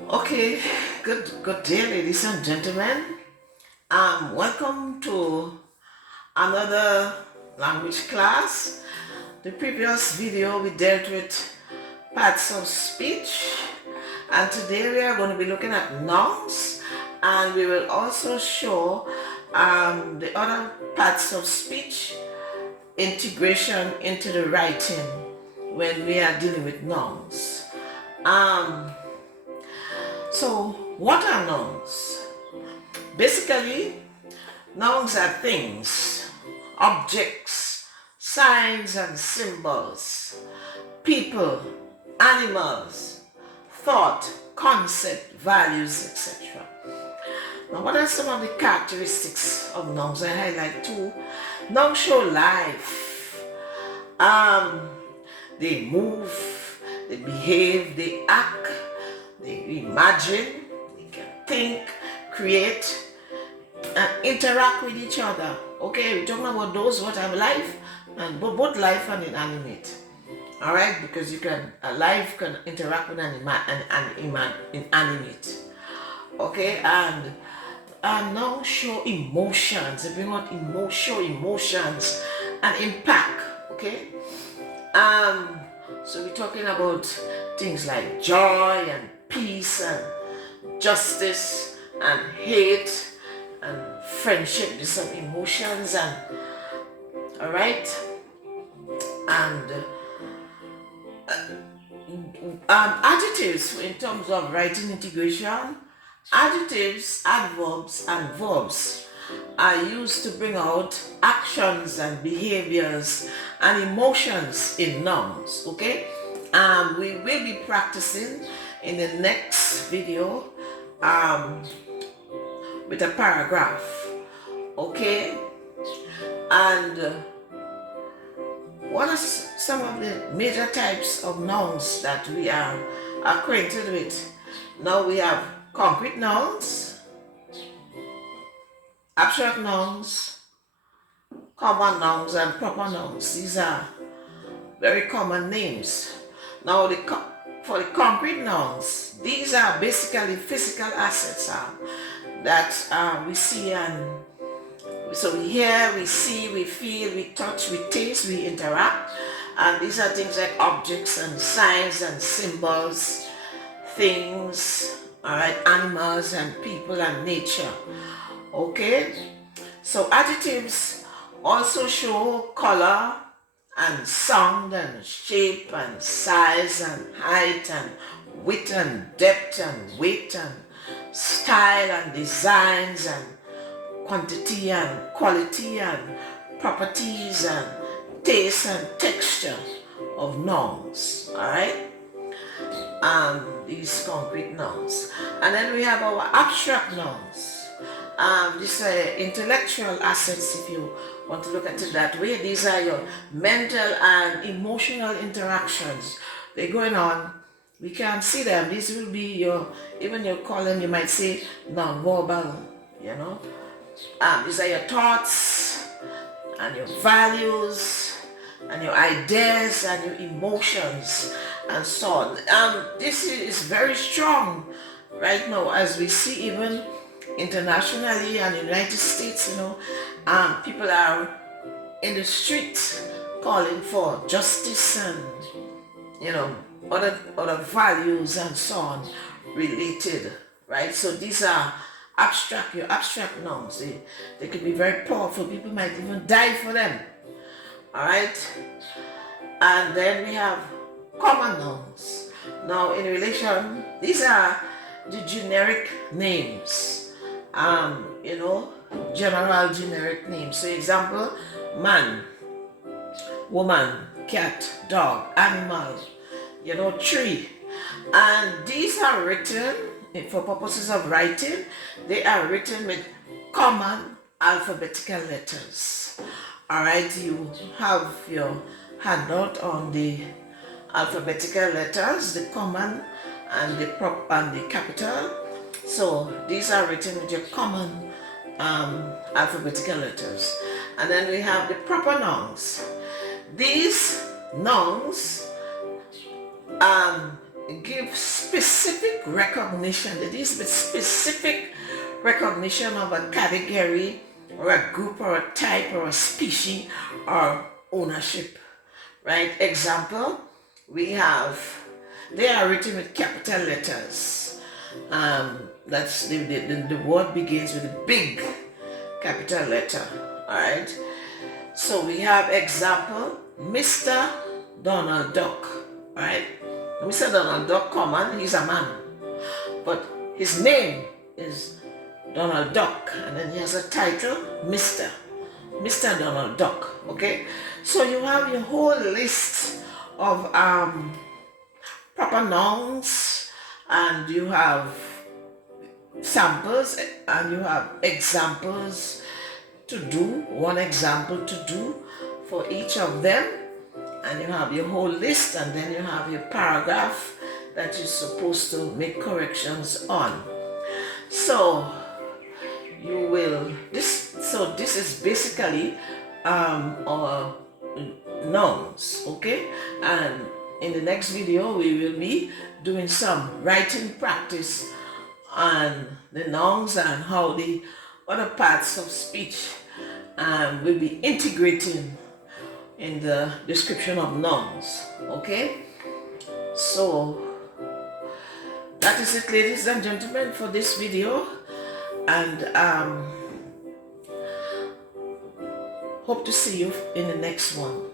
Okay, good day, ladies and gentlemen. Welcome to another language class. The previous video we dealt with parts of speech, and today we are going to be looking at nouns, and we will also show the other parts of speech integration into the writing when we are dealing with nouns. Um, so, what are nouns? Basically, nouns are things, objects, signs and symbols, people, animals, thought, concept, values, etc. Now, what are some of the characteristics of nouns? I highlight two. Nouns show life. They move, they behave, they act, they imagine, they can think, create, and interact with each other. Okay, we're talking about those what have life, and both life and inanimate. All right, because a life can interact with an inanimate. Okay, and now show emotions. They bring out show emotions and impact. Okay, so we're talking about things like joy and peace and justice and hate and friendship. There's some emotions and all right, and adjectives in terms of writing integration. Adjectives, adverbs, and verbs are used to bring out actions and behaviors and emotions in nouns. Okay, we will be practicing in the next video with a paragraph. Okay, and what are some of the major types of nouns that we are acquainted with? Now we have concrete nouns, abstract nouns, common nouns, and proper nouns. These are very common names. Now for the concrete nouns, these are basically physical assets that we see, and so we hear, we see, we feel, we touch, we taste, we interact, and these are things like objects and signs and symbols, things, all right, animals and people and nature. Okay, so adjectives also show color and sound and shape and size and height and width and depth and weight and style and designs and quantity and quality and properties and taste and texture of nouns. All right, these concrete nouns, and then we have our abstract nouns. These are intellectual assets, if you want to look at it that way. These are your mental and emotional interactions. They're going on. We can't see them. These will be even your column, you might say non-verbal, you know. These are your thoughts and your values and your ideas and your emotions and so on. This is very strong right now, as we see even internationally and in the United States, people are in the streets calling for justice and other values and so on related, right? So these are your abstract nouns. They could be very powerful. People might even die for them. All right, and then we have common nouns. Now in relation, these are the generic names. General generic names. So example, man, woman, cat, dog, animal, tree. And these are written, for purposes of writing, they are written with common alphabetical letters. All right, you have your handout on the alphabetical letters, the common and the prop and the capital. So these are written with your common alphabetical letters. And then we have the proper nouns. These nouns give specific recognition. It is with specific recognition of a category or a group or a type or a species or ownership, right? Example, they are written with capital letters. That's the word begins with a big capital letter, all right? So we have example, Mr. Donald Duck, right? Mr. Donald Duck, common, he's a man, but his name is Donald Duck, and then he has a title, Mr. Donald Duck, okay? So you have your whole list of proper nouns, and you have samples, and you have examples to do, one example to do for each of them, and you have your whole list, and then you have your paragraph that you're supposed to make corrections on. So this is basically our nouns, okay? And in the next video we will be doing some writing practice on the nouns and how the other parts of speech will be integrating in the description of nouns, okay? So that is it, ladies and gentlemen, for this video, and hope to see you in the next one.